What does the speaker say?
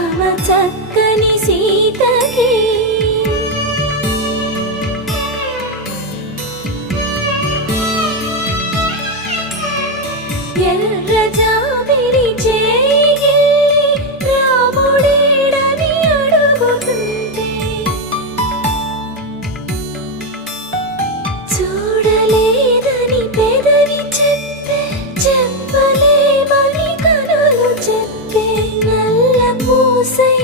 రామ చక్కని సీతకి ఎర్ర జాబిలి చేయి రాముడేడని అడుగుతుంటే చూడలేదని పెదవి చెప్పే చెప్పలేమని కనులు చెప్పే నల్ల పూసై